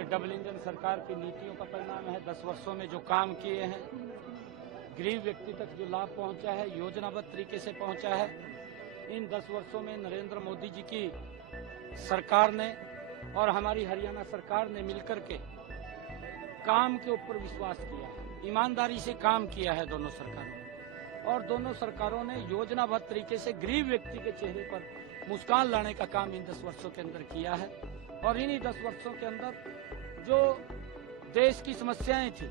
ये double engine सरकार की नीतियों का परिणाम है। 10 वर्षों में जो काम किए हैं, गरीब व्यक्ति तक जो लाभ पहुंचा है, योजनाबद्ध तरीके से पहुंचा है। इन 10 वर्षों में नरेंद्र मोदी जी की सरकार ने और हमारी हरियाणा सरकार ने मिलकर के काम के ऊपर विश्वास किया है, ईमानदारी से काम किया है दोनों सरकारों ने। और दोनों सरकारों ने योजनाबद्ध तरीके से गरीब व्यक्ति के चेहरे पर मुस्कान लाने का काम इन 10 वर्षों के अंदर किया है। और इन्हीं 10 वर्षों के अंदर जो देश की समस्याएं थी,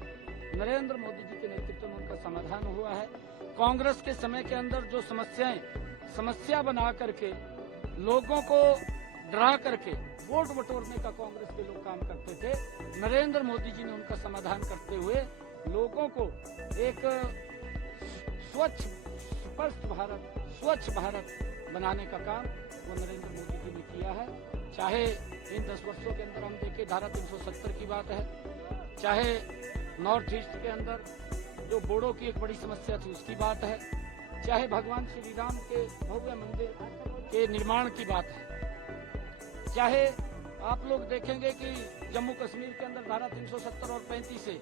नरेंद्र मोदी जी के नेतृत्व में उनका समाधान हुआ है। कांग्रेस के समय के अंदर जो समस्या बना करके लोगों को डरा करके वोट बटोरने का कांग्रेस के लोग काम करते थे, नरेंद्र मोदी जी ने उनका समाधान करते हुए लोगों को एक स्वच्छ भारत बनाने का काम वो नरेंद्र मोदी जी ने किया है। चाहे इन 10 वर्षों के अंदर हम देखें, धारा 370 की बात है, चाहे नॉर्थ ईस्ट के अंदर जो बोडो की एक बड़ी समस्या थी उसकी बात है, चाहे भगवान श्री राम के भव्य मंदिर के निर्माण की बात है, चाहे आप लोग देखेंगे कि जम्मू कश्मीर के अंदर धारा 370 और 35 से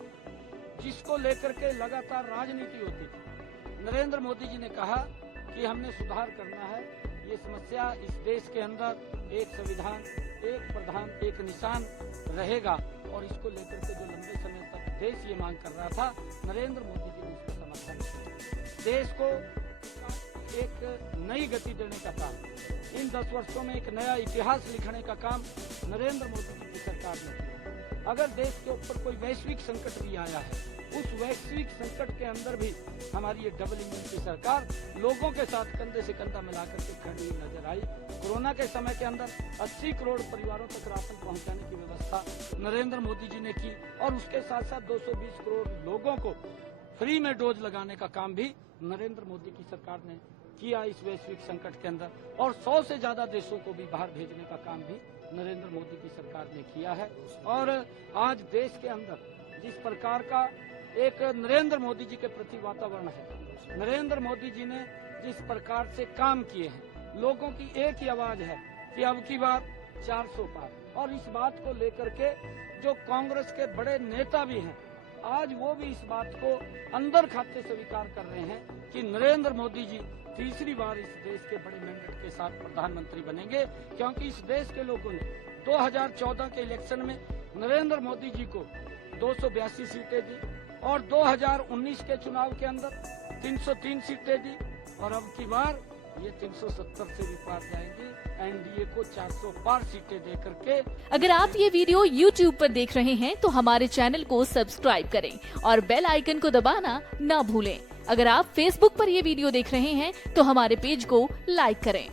जिसको लेकर के लगातार राजनीति होती थी, नरेंद्र मोदी जी ने कहा कि हमने सुधार करना है। ये समस्या इस देश के अंदर एक संविधान, एक प्रधान, एक निशान रहेगा और इसको लेकर के जो लंबे समय तक देश ये मांग कर रहा था, नरेंद्र मोदी जी ने इसको समर्थन किया। देश को एक नई गति देने का काम, इन 10 वर्षों में एक नया इतिहास लिखने का काम नरेंद्र मोदी जी की सरकार ने किया। अगर देश के ऊपर कोई वैश्विक संकट भी आया है, उस वैश्विक संकट के अंदर भी हमारी ये डबल इंजन की सरकार लोगों के साथ कंधे से कंधा मिलाकर के खड़ी नजर आई। कोरोना के समय के अंदर 80 करोड़ परिवारों तक राशन पहुंचाने की व्यवस्था नरेंद्र मोदी जी ने की और उसके साथ साथ 220 करोड़ लोगों को फ्री में डोज लगाने का काम भी नरेंद्र मोदी की सरकार ने किया इस वैश्विक संकट के अंदर। और 100 से ज्यादा देशों को भी बाहर भेजने का काम भी नरेंद्र मोदी की सरकार ने किया है। और आज देश के अंदर जिस प्रकार का एक नरेंद्र मोदी जी के प्रति वातावरण है, नरेंद्र मोदी जी ने जिस प्रकार से काम किए हैं, लोगों की एक ही आवाज है कि अब की बार 400 पार। और इस बात को लेकर के जो कांग्रेस के बड़े नेता भी हैं, आज वो भी इस बात को अंदर खाते स्वीकार कर रहे हैं कि नरेंद्र मोदी जी तीसरी बार इस देश के बड़े मैंडेट के साथ प्रधानमंत्री बनेंगे, क्योंकि इस देश के लोगों ने 2014 के इलेक्शन में नरेंद्र मोदी जी को 282 सीटें दी और 2019 के चुनाव के अंदर 303 सीटें दी और अब की बार ये 370 से भी पार जाएंगे। एनडीए को 400 पार सीटें दे करके। अगर आप ये वीडियो YouTube पर देख रहे हैं तो हमारे चैनल को सब्सक्राइब करें और बेल आइकन को दबाना ना भूलें। अगर आप Facebook पर ये वीडियो देख रहे हैं तो हमारे पेज को लाइक करें।